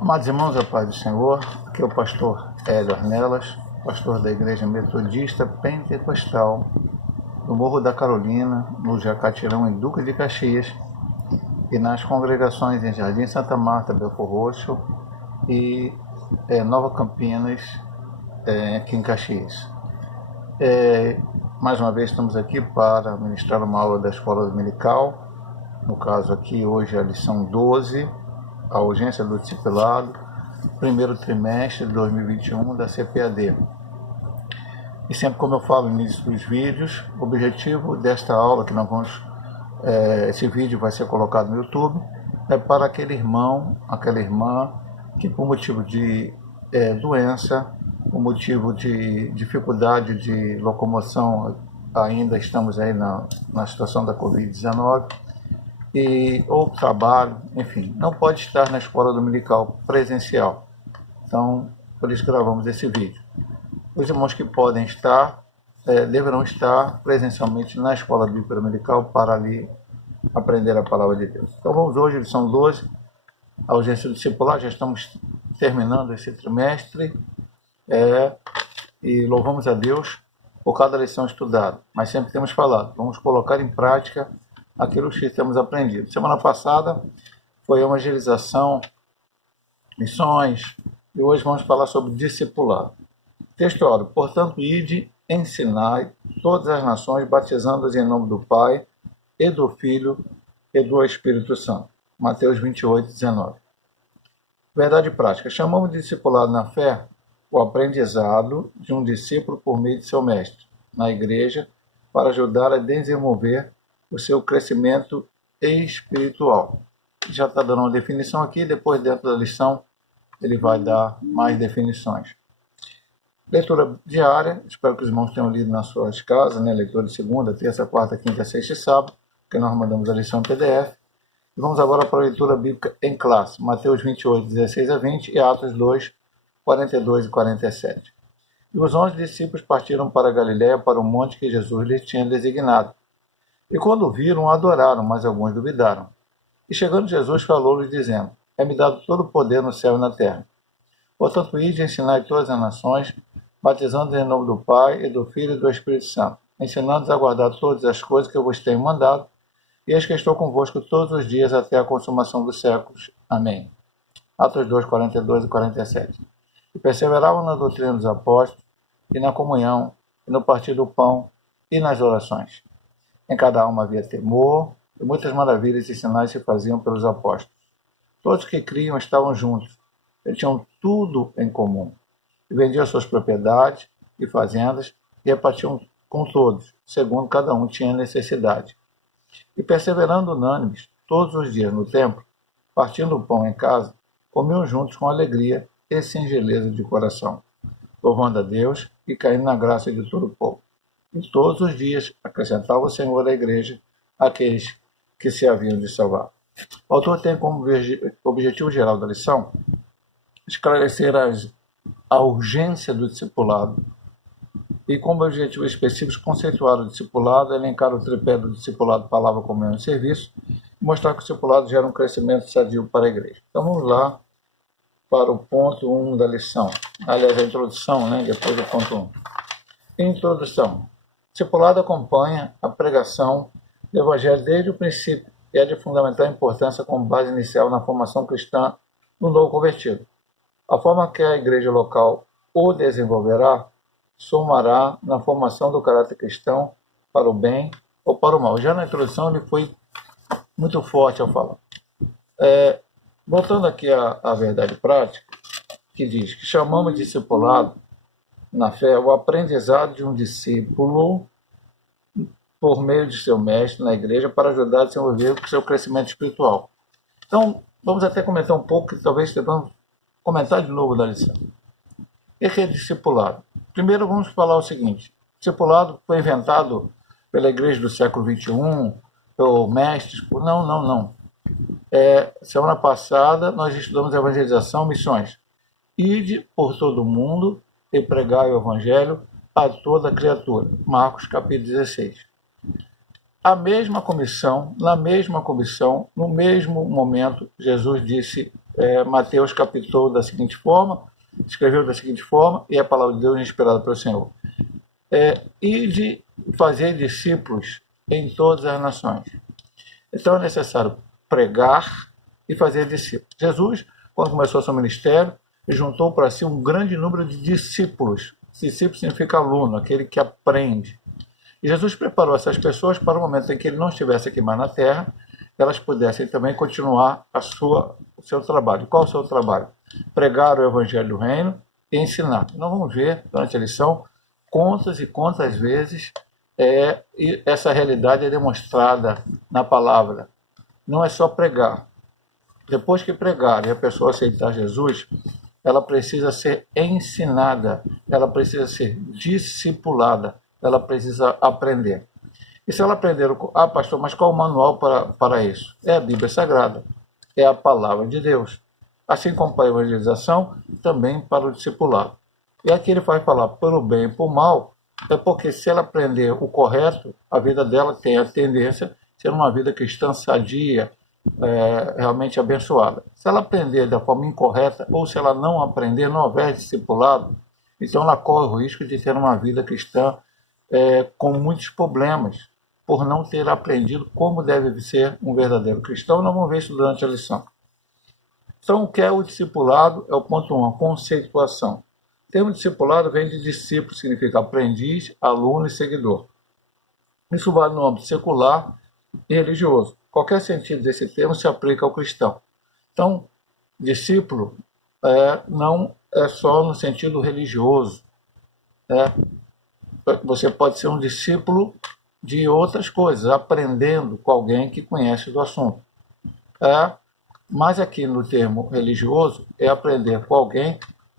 Amados irmãos, a paz do Senhor, aqui é o pastor Hélio Arnelas, pastor da Igreja Metodista Pentecostal, no Morro da Carolina, no Jacatirão, em Duque de Caxias, e nas congregações em Jardim Santa Marta, Belfor Roxo e Nova Campinas, aqui em Caxias. Mais uma vez estamos aqui para ministrar uma aula da Escola Dominical, no caso aqui hoje a lição 12, a urgência do discipulado, primeiro trimestre de 2021 da CPAD. E sempre como eu falo no início dos vídeos, o objetivo desta aula que nós vamos, esse vídeo vai ser colocado no YouTube, é para aquele irmão, aquela irmã que por motivo de doença, por motivo de dificuldade de locomoção, ainda estamos aí na situação da Covid-19, ou trabalho, enfim, não pode estar na escola dominical presencial. Então, por isso gravamos esse vídeo. Os irmãos que podem estar, deverão estar presencialmente na escola bíblica dominical para ali aprender a palavra de Deus. Então vamos hoje, lição 12, a urgência do discipular. Já estamos terminando esse trimestre e louvamos a Deus por cada lição estudada. Mas sempre temos falado, vamos colocar em prática aquilo que temos aprendido. Semana passada foi a evangelização, missões, e hoje vamos falar sobre discipulado. Texto ora, portanto, ide, ensinai todas as nações, batizando-as em nome do Pai, e do Filho, e do Espírito Santo. Mateus 28, 19. Verdade prática. Chamamos de discipulado na fé o aprendizado de um discípulo por meio de seu mestre, na igreja, para ajudar a desenvolver o seu crescimento espiritual. Já está dando uma definição aqui, depois dentro da lição ele vai dar mais definições. Leitura diária, espero que os irmãos tenham lido nas suas casas, né? Leitura de segunda, terça, quarta, quinta, sexta e sábado, que nós mandamos a lição em PDF. E vamos agora para a leitura bíblica em classe, Mateus 28, 16 a 20 e Atos 2, 42 e 47. E os 11 discípulos partiram para a Galiléia, para o monte que Jesus lhes tinha designado. E quando o viram, adoraram, mas alguns duvidaram. E chegando Jesus, falou-lhes, dizendo, é-me dado todo o poder no céu e na terra. Portanto, ide e ensinai todas as nações, batizando em nome do Pai, e do Filho e do Espírito Santo, ensinando-os a guardar todas as coisas que eu vos tenho mandado, e eis que estou convosco todos os dias até a consumação dos séculos. Amém. Atos 2, 42 e 47. E perseveravam na doutrina dos apóstolos, e na comunhão, e no partir do pão, e nas orações. Em cada alma havia temor, e muitas maravilhas e sinais se faziam pelos apóstolos. Todos que criam estavam juntos, eles tinham tudo em comum, e vendiam suas propriedades e fazendas, e repartiam com todos, segundo cada um tinha necessidade. E perseverando unânimes, todos os dias no templo, partindo o pão em casa, comiam juntos com alegria e singeleza de coração, louvando a Deus e caindo na graça de todo o povo. E todos os dias acrescentava o Senhor à igreja aqueles que se haviam de salvar. O autor tem como objetivo geral da lição esclarecer a urgência do discipulado e, como objetivo específico, conceituar o discipulado, elencar o tripé do discipulado, palavra, comunhão e serviço, e mostrar que o discipulado gera um crescimento sadio para a igreja. Então vamos lá para o ponto 1 da lição. Aliás, a introdução, depois do ponto 1. Introdução. O discipulado acompanha a pregação do Evangelho desde o princípio e é de fundamental importância como base inicial na formação cristã do novo convertido. A forma que a igreja local o desenvolverá somará na formação do caráter cristão para o bem ou para o mal. Já na introdução ele foi muito forte ao falar. Voltando aqui à verdade prática, que diz que chamamos de discipulado na fé o aprendizado de um discípulo por meio de seu mestre na igreja para ajudar a desenvolver o seu crescimento espiritual. Então, vamos até comentar um pouco, que talvez devamos comentar de novo da lição. O que é discipulado? Primeiro vamos falar o seguinte, discipulado foi inventado pela igreja do século XXI, pelo mestres, não. Semana passada nós estudamos evangelização, missões. Ide por todo o mundo e pregai o evangelho a toda criatura. Marcos capítulo 16. a mesma comissão, na mesma comissão, no mesmo momento, Jesus disse, Mateus capítulo da seguinte forma, escreveu da seguinte forma, e a palavra de Deus é inspirada pelo Senhor. E de fazer discípulos em todas as nações. Então é necessário pregar e fazer discípulos. Jesus, quando começou seu ministério, juntou para si um grande número de discípulos. Discípulo significa aluno, aquele que aprende. E Jesus preparou essas pessoas para o momento em que ele não estivesse aqui mais na terra, elas pudessem também continuar o seu trabalho. Qual é o seu trabalho? Pregar o evangelho do reino e ensinar. Nós vamos ver durante a lição quantas e quantas vezes essa realidade é demonstrada na palavra. Não é só pregar. Depois que pregar e a pessoa aceitar Jesus, ela precisa ser ensinada, ela precisa ser discipulada, ela precisa aprender. E se ela aprender, pastor, mas qual o manual para isso? É a Bíblia Sagrada, é a palavra de Deus. Assim como para a evangelização, também para o discipulado. E aqui ele vai falar pelo bem e pelo mal, é porque se ela aprender o correto, a vida dela tem a tendência a ser uma vida cristã sadia, realmente abençoada. Se ela aprender da forma incorreta, ou se ela não aprender, não houver discipulado, então ela corre o risco de ter uma vida cristã com muitos problemas, por não ter aprendido como deve ser um verdadeiro cristão. Nós vamos ver isso durante a lição. Então, o que é o discipulado? É o ponto 1, a conceituação. O termo discipulado vem de discípulo, significa aprendiz, aluno e seguidor. Isso vale no âmbito secular e religioso. Qualquer sentido desse termo se aplica ao cristão. Então, discípulo não é só no sentido religioso. Você pode ser um discípulo de outras coisas, aprendendo com alguém que conhece do assunto. Mas aqui no termo religioso é aprender com alguém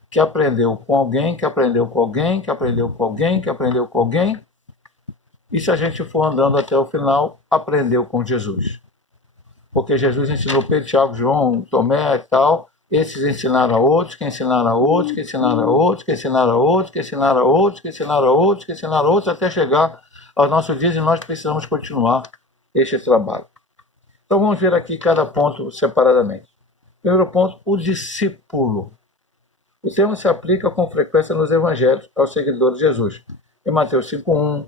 que aprendeu com alguém, que aprendeu com alguém, que aprendeu com alguém, que aprendeu com alguém. E se a gente for andando até o final, aprendeu com Jesus. Porque Jesus ensinou Pedro, Tiago, João, Tomé e tal. Esses ensinaram a outros, que ensinaram a outros, que ensinaram a outros, que ensinaram a outros, que ensinaram a outros, que ensinaram a outros, que ensinaram a outros, até chegar aos nossos dias e nós precisamos continuar este trabalho. Então vamos ver aqui cada ponto separadamente. Primeiro ponto, o discípulo. O termo se aplica com frequência nos evangelhos aos seguidores de Jesus. Em Mateus 5:1,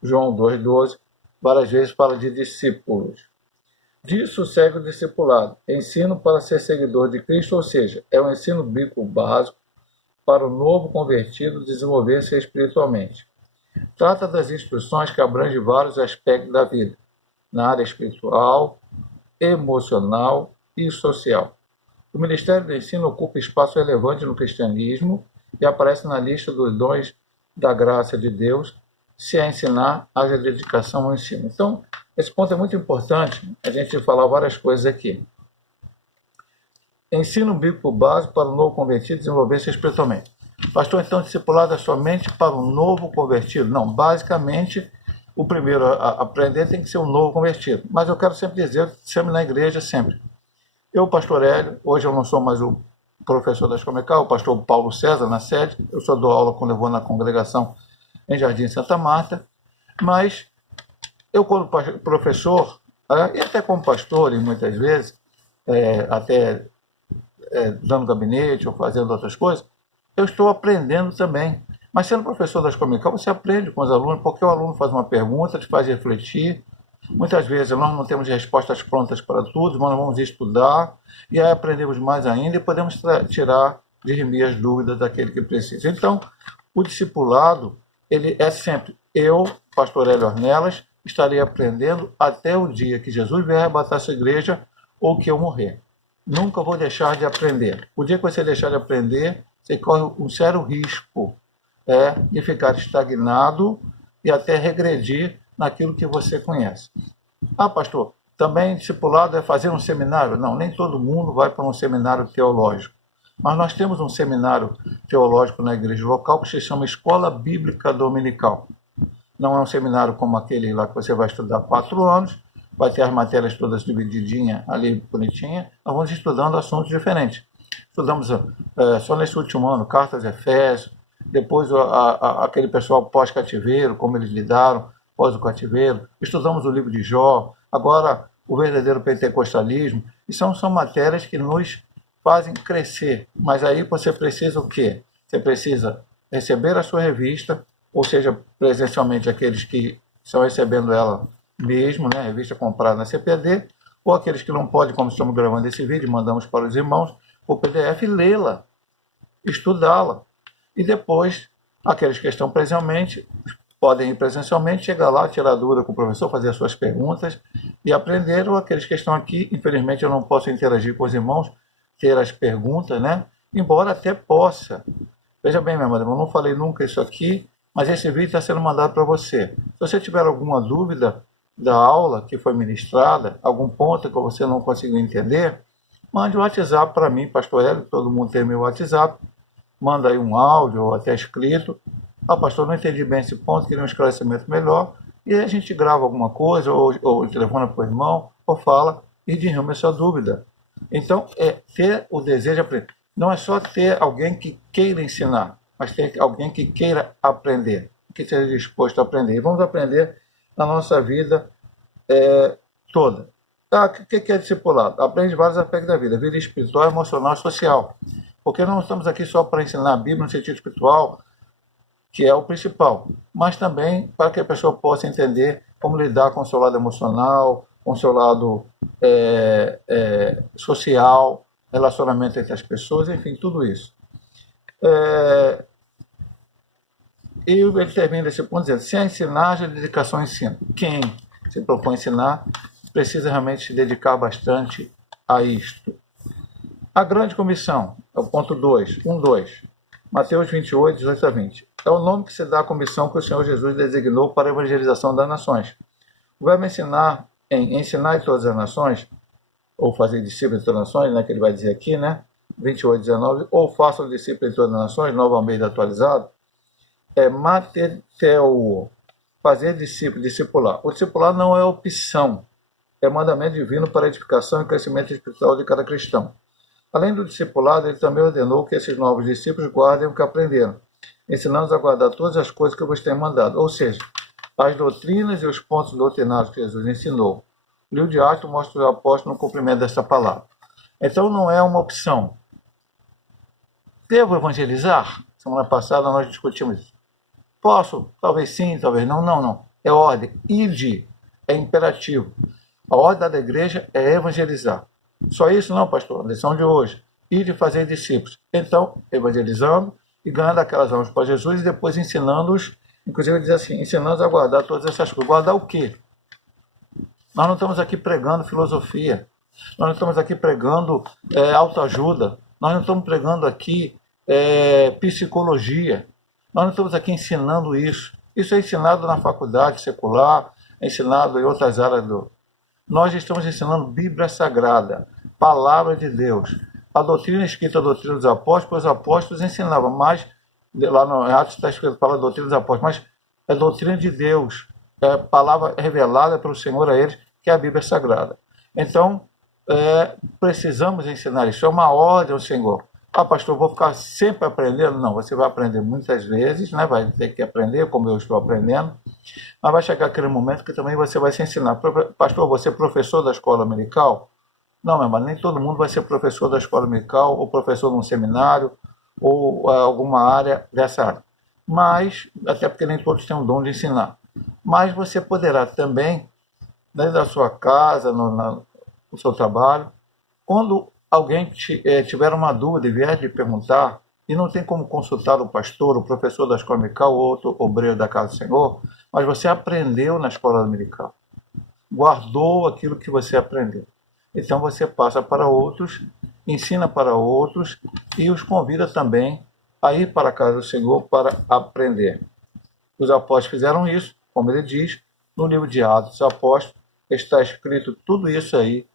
João 2:12, várias vezes fala de discípulos. Disso segue o discipulado, ensino para ser seguidor de Cristo, ou seja, é um ensino bíblico básico para o novo convertido desenvolver-se espiritualmente. Trata das instruções que abrangem vários aspectos da vida, na área espiritual, emocional e social. O Ministério do Ensino ocupa espaço relevante no cristianismo e aparece na lista dos dons da graça de Deus, se a ensinar, haja dedicação ao ensino. Então, esse ponto é muito importante, a gente falar várias coisas aqui. Ensino bíblico básico para o novo convertido desenvolver-se espiritualmente. Pastor, então, discipulado é somente para o novo convertido? Não, basicamente, o primeiro a aprender tem que ser o novo convertido. Mas eu quero sempre dizer, sempre na igreja, sempre. Eu, pastor Hélio, hoje eu não sou mais o professor da Escola Dominical, o pastor Paulo César na sede, eu só dou aula quando eu vou na congregação em Jardim Santa Marta, mas eu, como professor, e até como pastor, e muitas vezes, até dando gabinete ou fazendo outras coisas, eu estou aprendendo também. Mas sendo professor da Escola Dominical, você aprende com os alunos, porque o aluno faz uma pergunta, te faz refletir. Muitas vezes nós não temos respostas prontas para tudo, mas nós vamos estudar, e aí aprendemos mais ainda e podemos tirar, dirimir as dúvidas daquele que precisa. Então, o discipulado, ele é sempre eu, pastor Hélio Ornelas, estarei aprendendo até o dia que Jesus vier arrebatar essa igreja ou que eu morrer. Nunca vou deixar de aprender. O dia que você deixar de aprender, você corre um sério risco de ficar estagnado e até regredir naquilo que você conhece. Pastor, também discipulado é fazer um seminário? Não, nem todo mundo vai para um seminário teológico. Mas nós temos um seminário teológico na igreja local que se chama Escola Bíblica Dominical. Não é um seminário como aquele lá que você vai estudar 4 anos, vai ter as matérias todas divididinhas ali, bonitinha. Nós vamos estudando assuntos diferentes. Estudamos só nesse último ano, cartas a Efésios, depois aquele pessoal pós-cativeiro, como eles lidaram após o cativeiro, estudamos o livro de Jó, agora o verdadeiro pentecostalismo, e são matérias que nos fazem crescer. Mas aí você precisa o quê? Você precisa receber a sua revista, ou seja, presencialmente aqueles que estão recebendo ela mesmo, né, revista comprada na CPD, ou aqueles que não podem, como estamos gravando esse vídeo, mandamos para os irmãos o PDF, lê-la, estudá-la. E depois, aqueles que estão presencialmente, podem ir presencialmente, chegar lá, tirar dúvida com o professor, fazer as suas perguntas e aprender, ou aqueles que estão aqui, infelizmente eu não posso interagir com os irmãos, ter as perguntas, né? Embora até possa. Veja bem, minha madre, eu não falei nunca isso aqui, mas esse vídeo está sendo mandado para você. Se você tiver alguma dúvida da aula que foi ministrada, algum ponto que você não conseguiu entender, mande um WhatsApp para mim, Pastor Hélio, todo mundo tem meu WhatsApp, manda aí um áudio ou até escrito. Pastor, não entendi bem esse ponto, queria um esclarecimento melhor, e aí a gente grava alguma coisa, ou telefona para o irmão, ou fala, e derrama essa dúvida. Então, é ter o desejo de aprender. Não é só ter alguém que queira ensinar, mas ter alguém que queira aprender, que esteja disposto a aprender. E vamos aprender na nossa vida toda. O que é discipulado? Aprende vários aspectos da vida espiritual, emocional e social. Porque não estamos aqui só para ensinar a Bíblia no sentido espiritual, que é o principal, mas também para que a pessoa possa entender como lidar com o seu lado emocional, com o seu lado social, relacionamento entre as pessoas, enfim, tudo isso. E ele termina esse ponto dizendo, se a ensinar, a dedicação ao ensino. Quem se propõe a ensinar precisa realmente se dedicar bastante a isto. A grande comissão, é o ponto 2, 2, Mateus 28, 18 a 20. É o nome que se dá à comissão que o Senhor Jesus designou para a evangelização das nações. O verbo ensinar, ensinar em todas as nações, ou fazer discípulos de todas as nações, né, que ele vai dizer aqui, né, 28, 19, ou façam discípulos de todas as nações, Novo Almeida atualizado, é mateteu, fazer discípulo, discipular. O discipular não é opção, é mandamento divino para a edificação e crescimento espiritual de cada cristão. Além do discipulado, ele também ordenou que esses novos discípulos guardem o que aprenderam, ensinando-os a guardar todas as coisas que eu vos tenho mandado. Ou seja, as doutrinas e os pontos doutrinários que Jesus ensinou. O livro de Atos mostra os apóstolos no cumprimento dessa palavra. Então não é uma opção. Devo evangelizar? Semana passada nós discutimos isso. Posso? Talvez sim, talvez não. Não. É ordem. Ide. É imperativo. A ordem da igreja é evangelizar. Só isso não, pastor. A lição de hoje. Ide fazer discípulos. Então, evangelizando e ganhando aquelas almas para Jesus e depois ensinando-os, inclusive ele diz assim, ensinando-os a guardar todas essas coisas. Guardar o quê? Nós não estamos aqui pregando filosofia. Nós não estamos aqui pregando autoajuda. Nós não estamos pregando aqui psicologia. Nós não estamos aqui ensinando isso. Isso é ensinado na faculdade secular, é ensinado em outras áreas do... Nós estamos ensinando Bíblia Sagrada, Palavra de Deus. A doutrina escrita, a doutrina dos apóstolos, os apóstolos ensinavam, mas lá no Atos está escrito para a doutrina dos apóstolos, mas é doutrina de Deus, é palavra revelada pelo Senhor a eles, que é a Bíblia Sagrada. Então, precisamos ensinar isso, é uma ordem ao Senhor. Pastor, vou ficar sempre aprendendo? Não, você vai aprender muitas vezes, né? Vai ter que aprender, como eu estou aprendendo, mas vai chegar aquele momento que também você vai se ensinar. Pastor, você é professor da escola dominical? Não, mas nem todo mundo vai ser professor da escola dominical, ou professor de um seminário, ou alguma área dessa área. Mas, até porque nem todos têm o dom de ensinar. Mas você poderá também, dentro da sua casa, no seu trabalho, quando alguém tiver uma dúvida e vier lhe perguntar, e não tem como consultar o pastor, o professor da escola dominical, ou outro obreiro da casa do Senhor, mas você aprendeu na escola dominical, guardou aquilo que você aprendeu. Então você passa para outros, ensina para outros e os convida também a ir para a casa do Senhor para aprender. Os apóstolos fizeram isso, como ele diz, no livro de Atos dos Apóstolos, está escrito tudo isso aí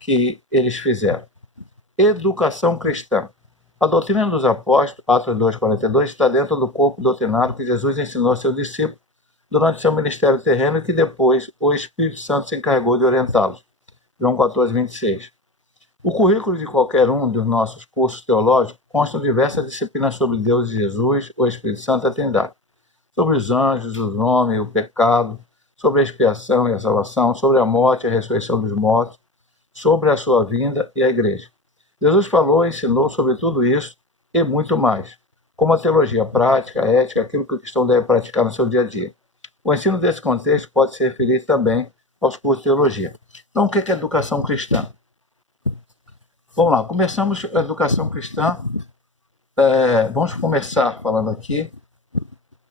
que eles fizeram. Educação cristã. A doutrina dos apóstolos, Atos 2,42, está dentro do corpo doutrinário que Jesus ensinou a seus discípulos durante seu ministério terreno e que depois o Espírito Santo se encarregou de orientá-los. João 14,26. O currículo de qualquer um dos nossos cursos teológicos consta de diversas disciplinas sobre Deus e Jesus, o Espírito Santo e a Trindade, sobre os anjos, os homens, o pecado, sobre a expiação e a salvação, sobre a morte e a ressurreição dos mortos, sobre a sua vinda e a igreja. Jesus falou e ensinou sobre tudo isso e muito mais, como a teologia prática, a ética, aquilo que o cristão deve praticar no seu dia a dia. O ensino desse contexto pode se referir também aos cursos de teologia. Então, o que é educação cristã? Vamos lá, começamos a educação cristã. Vamos começar falando aqui,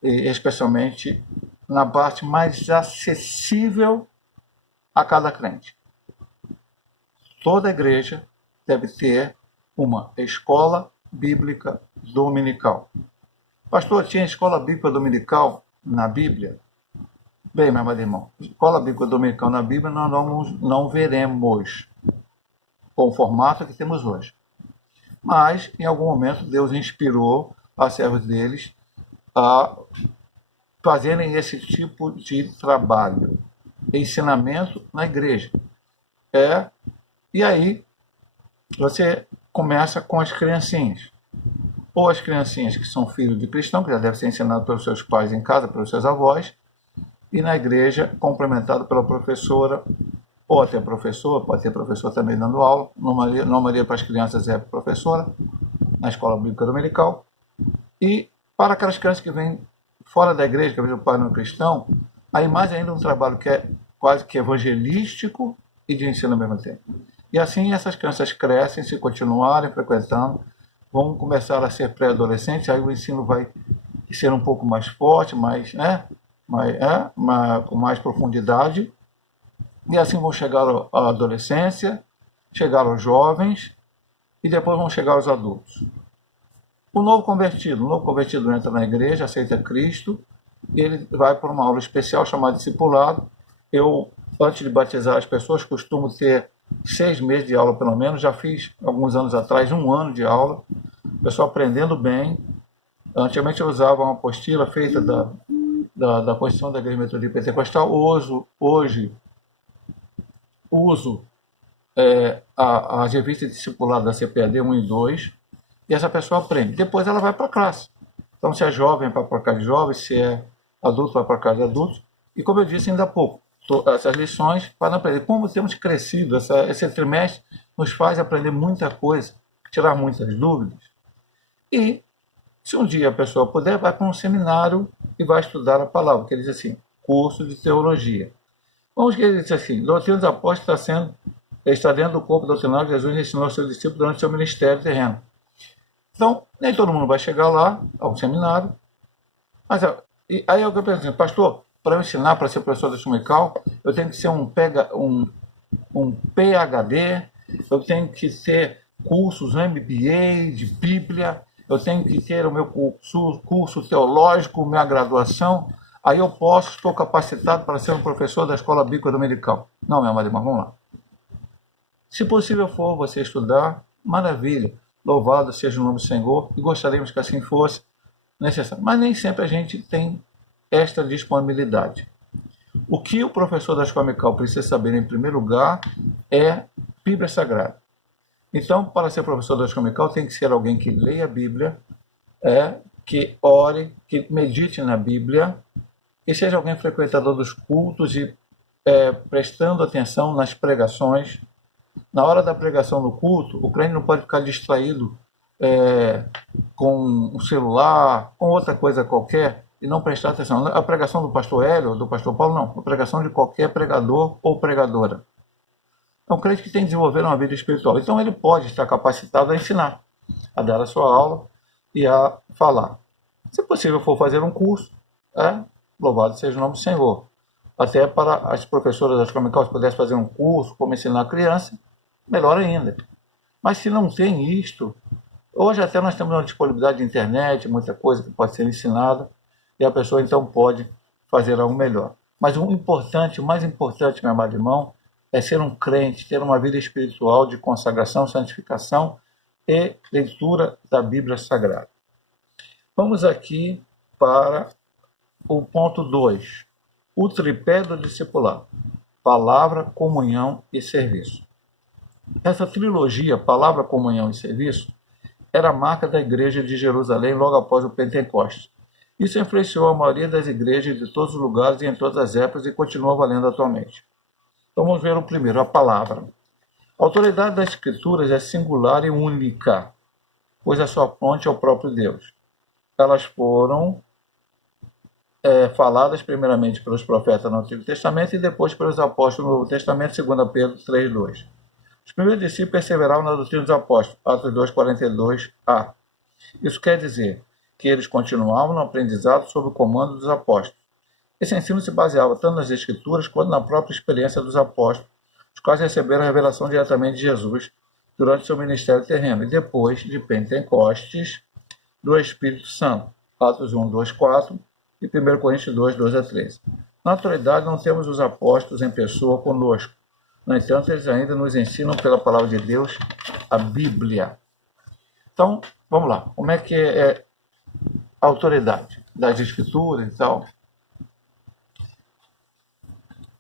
especialmente na parte mais acessível a cada crente. Toda igreja deve ter uma escola bíblica dominical. Pastor, tinha escola bíblica dominical na Bíblia? Bem, meu amado irmão, escola bíblica dominical na Bíblia nós não veremos com o formato que temos hoje. Mas, em algum momento, Deus inspirou a servos deles a fazerem esse tipo de trabalho, ensinamento na igreja. E aí, você começa com as criancinhas. Ou as criancinhas que são filhos de cristão, que já devem ser ensinados pelos seus pais em casa, pelos seus avós, e na igreja, complementado pela professora, ou até professor, pode ter professor também dando aula, normalmente para as crianças é professora, na escola bíblica dominical, e para aquelas crianças que vêm fora da igreja, que o pai não é cristão, aí mais ainda um trabalho que é quase que evangelístico e de ensino ao mesmo tempo. E assim essas crianças crescem, se continuarem frequentando, vão começar a ser pré-adolescentes, aí o ensino vai ser um pouco mais forte, com mais profundidade, e assim vão chegar à adolescência, chegar aos jovens, e depois vão chegar aos adultos. O novo convertido entra na igreja, aceita Cristo, e ele vai para uma aula especial chamada discipulado. Eu, antes de batizar as pessoas, costumo ter 6 meses de aula pelo menos, já fiz alguns anos atrás 1 ano de aula, o pessoal aprendendo bem. Antigamente eu usava uma apostila feita da Constituição da Igreja Metodista Pentecostal, hoje uso as revistas discipuladas da CPAD 1 e 2, e essa pessoa aprende. Depois ela vai para a classe. Então, se é jovem, vai para a casa de jovens, se é adulto, vai para a casa de adultos. E como eu disse ainda há pouco, essas lições para aprender. Como temos crescido, esse trimestre nos faz aprender muita coisa, tirar muitas dúvidas. E, se um dia a pessoa puder, vai para um seminário e vai estudar a palavra, que ele diz assim, curso de teologia. Vamos que ele diz assim, doutrina dos apóstolos está dentro do corpo doutrinal que Jesus ensinou aos seus discípulos durante o seu ministério terreno. Então, nem todo mundo vai chegar lá, ao seminário, mas aí eu penso assim, pastor, para eu ensinar, para ser professor da dominical, eu tenho que ser um PhD, eu tenho que ter cursos MBA de Bíblia, eu tenho que ter o meu curso teológico, minha graduação, aí eu estou capacitado para ser um professor da escola bíblica dominical. Não, meu amado irmão, vamos lá. Se possível for você estudar, maravilha, louvado seja o nome do Senhor, e gostaríamos que assim fosse necessário. Mas nem sempre a gente tem esta disponibilidade. O que o professor da escola dominical precisa saber, em primeiro lugar, é Bíblia Sagrada. Então, para ser professor da escola dominical, tem que ser alguém que leia a Bíblia, que ore, que medite na Bíblia, e seja alguém frequentador dos cultos e prestando atenção nas pregações. Na hora da pregação do culto, o crente não pode ficar distraído com o celular, com outra coisa qualquer, e não prestar atenção. A pregação do pastor Hélio, ou do pastor Paulo, não. A pregação de qualquer pregador ou pregadora. É um crente que tem que desenvolver uma vida espiritual. Então ele pode estar capacitado a ensinar, a dar a sua aula e a falar. Se possível for fazer um curso, louvado seja o nome do Senhor. Até para as professoras das escola dominical, se pudessem fazer um curso, como ensinar a criança, melhor ainda. Mas se não tem isto, hoje até nós temos uma disponibilidade de internet, muita coisa que pode ser ensinada, e a pessoa então pode fazer algo melhor. Mas o mais importante, meu amado irmão, é ser um crente, ter uma vida espiritual de consagração, santificação e leitura da Bíblia Sagrada. Vamos aqui para o ponto 2. O tripé do discipulado. Palavra, comunhão e serviço. Essa trilogia, palavra, comunhão e serviço, era a marca da igreja de Jerusalém logo após o Pentecostes. Isso influenciou a maioria das igrejas de todos os lugares e em todas as épocas e continua valendo atualmente. Então vamos ver o primeiro, a palavra. A autoridade das Escrituras é singular e única, pois a sua fonte é o próprio Deus. Elas foram faladas primeiramente pelos profetas no Antigo Testamento e depois pelos apóstolos no Novo Testamento, segundo Pedro 3:2. Os primeiros discípulos perseveravam na doutrina dos apóstolos, Atos 2:42a. Isso quer dizer que eles continuavam no aprendizado sob o comando dos apóstolos. Esse ensino se baseava tanto nas Escrituras quanto na própria experiência dos apóstolos, os quais receberam a revelação diretamente de Jesus durante seu ministério terreno e depois de Pentecostes do Espírito Santo, Atos 1:2-4 e 1 Coríntios 2:12-13. Na atualidade, não temos os apóstolos em pessoa conosco. No entanto, eles ainda nos ensinam pela palavra de Deus, a Bíblia. Então, vamos lá. Como é que é a autoridade das Escrituras e tal?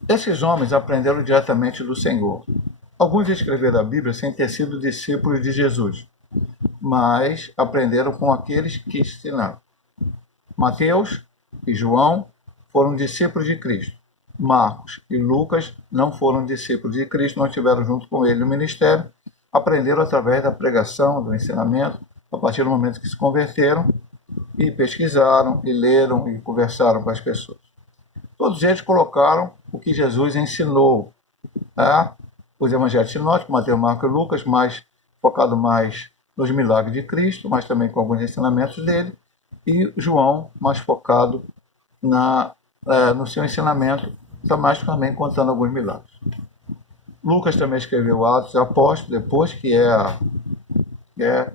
Esses homens aprenderam diretamente do Senhor. Alguns escreveram a Bíblia sem ter sido discípulos de Jesus, mas aprenderam com aqueles que ensinaram. Mateus e João foram discípulos de Cristo. Marcos e Lucas não foram discípulos de Cristo, não estiveram junto com ele no ministério, aprenderam através da pregação, do ensinamento, a partir do momento que se converteram, e pesquisaram, e leram, e conversaram com as pessoas. Todos eles colocaram o que Jesus ensinou. Os evangelhos sinóticos, Mateus, Marcos e Lucas, focado mais nos milagres de Cristo, mas também com alguns ensinamentos dele, e João, mais focado no seu ensinamento, mais também contando alguns milagres. Lucas também escreveu Atos dos Apóstolos, depois que é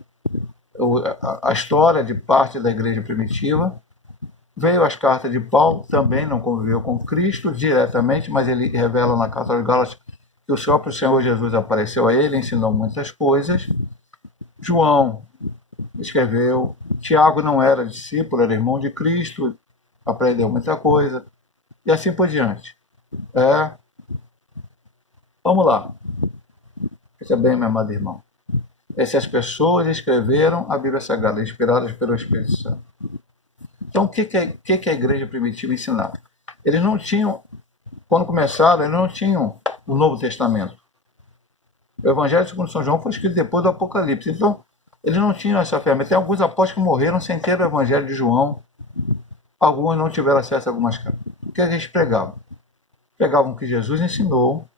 a história de parte da igreja primitiva. Veio as cartas de Paulo, também não conviveu com Cristo diretamente, mas ele revela na carta aos Gálatas que o próprio Senhor Jesus apareceu a ele, ensinou muitas coisas. João escreveu, Tiago não era discípulo, era irmão de Cristo, aprendeu muita coisa, e assim por diante. Vamos lá. Veja bem, meu amado irmão. Essas pessoas escreveram a Bíblia Sagrada, inspiradas pelo Espírito Santo. Então, o que a igreja primitiva ensinava? Eles não tinham, quando começaram, eles não tinham o Novo Testamento. O Evangelho segundo São João foi escrito depois do Apocalipse. Então, eles não tinham essa ferramenta. Tem alguns apóstolos que morreram sem ter o Evangelho de João. Alguns não tiveram acesso a algumas cartas. O que eles pregavam? Pegavam o que Jesus ensinou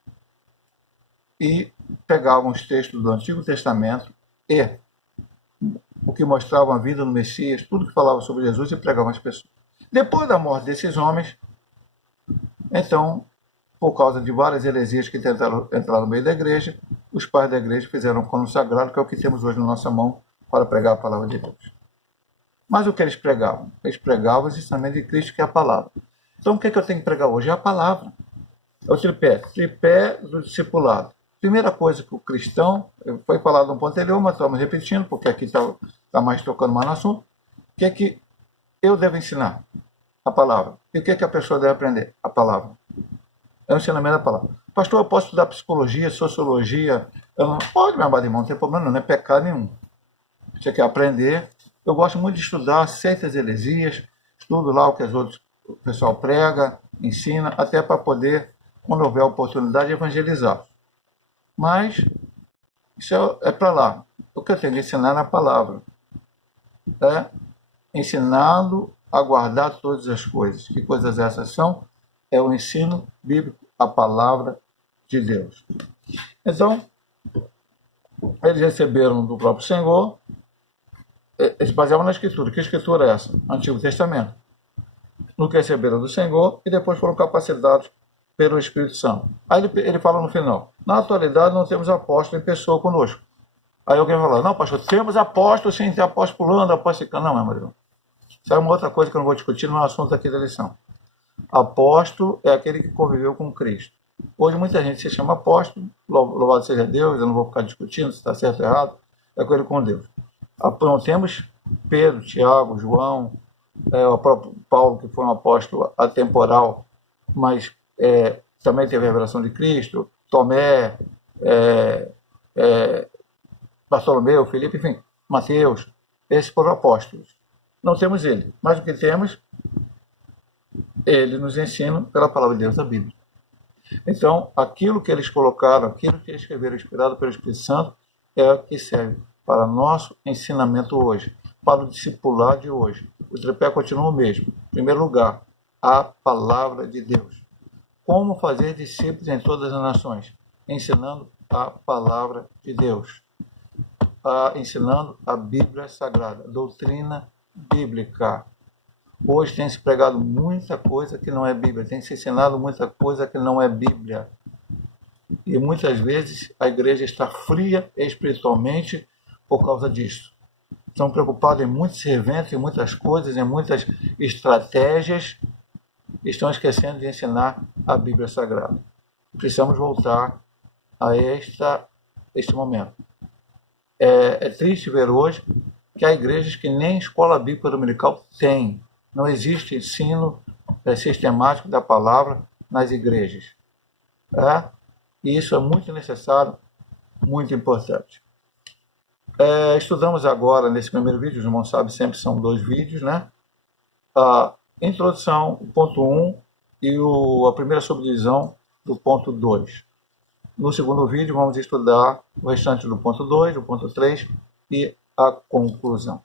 e pegavam os textos do Antigo Testamento e o que mostrava a vida do Messias, tudo que falava sobre Jesus e pregavam às pessoas. Depois da morte desses homens, então, por causa de várias heresias que tentaram entrar no meio da igreja, os pais da igreja fizeram um cano sagrado, que é o que temos hoje na nossa mão para pregar a palavra de Deus. Mas o que eles pregavam? Eles pregavam o ensinamento de Cristo, que é a palavra. Então, o que eu tenho que pregar hoje? É a palavra. É o tripé do discipulado. Primeira coisa que o cristão, foi falado no ponto anterior, mas estamos repetindo, porque aqui está mais tocando mais no assunto. O que é que eu devo ensinar? A palavra. E o que é que a pessoa deve aprender? A palavra. É o ensinamento da palavra. Pastor, eu posso estudar psicologia, sociologia? Pode, meu amado irmão, não tem problema não é pecado nenhum. Você quer aprender? Eu gosto muito de estudar seitas, heresias, estudo lá o que o pessoal prega, ensina, até para poder, quando houver oportunidade, evangelizar. Mas isso é para lá. O que eu tenho que ensinar na palavra é ensiná-lo a guardar todas as coisas. Que coisas essas são? É o ensino bíblico, a palavra de Deus. Então, eles receberam do próprio Senhor, eles baseavam na Escritura. Que Escritura é essa? Antigo Testamento. No que receberam do Senhor e depois foram capacitados pelo Espírito Santo. Aí ele fala no final, na atualidade não temos apóstolo em pessoa conosco. Aí alguém vai falar, não, pastor, temos apóstolo sim, tem apóstolo pulando, apóstolo ficando. Não, meu irmão. Isso é uma outra coisa que eu não vou discutir, não é o assunto aqui da lição. Apóstolo é aquele que conviveu com Cristo. Hoje muita gente se chama apóstolo, louvado seja Deus, eu não vou ficar discutindo se está certo ou errado, é coisa com Deus. Não temos Pedro, Tiago, João, o próprio Paulo, que foi um apóstolo atemporal, mas também teve a revelação de Cristo, Tomé, Bartolomeu, Filipe, enfim, Mateus, esses foram apóstolos. Não temos ele, mas o que temos, ele nos ensina pela palavra de Deus, a Bíblia. Então, aquilo que eles colocaram, aquilo que eles escreveram, inspirado pelo Espírito Santo, é o que serve para nosso ensinamento hoje, para o discipular de hoje. O tripé continua o mesmo. Em primeiro lugar, a palavra de Deus. Como fazer discípulos em todas as nações? Ensinando a palavra de Deus. Ensinando a Bíblia Sagrada, a doutrina bíblica. Hoje tem se pregado muita coisa que não é Bíblia, tem se ensinado muita coisa que não é Bíblia. E muitas vezes a igreja está fria espiritualmente por causa disso. Estão preocupados em muitos eventos, em muitas coisas, em muitas estratégias, e estão esquecendo de ensinar a Bíblia Sagrada. Precisamos voltar a este momento. É triste ver hoje que há igrejas que nem escola bíblica dominical têm. Não existe ensino sistemático da palavra nas igrejas. E isso é muito necessário, muito importante. Estudamos agora, nesse primeiro vídeo, os irmãos sabem, sempre são 2 vídeos, né? A introdução, o ponto 1 e a primeira subdivisão do ponto 2. No segundo vídeo, vamos estudar o restante do ponto 2, do ponto 3 e a conclusão.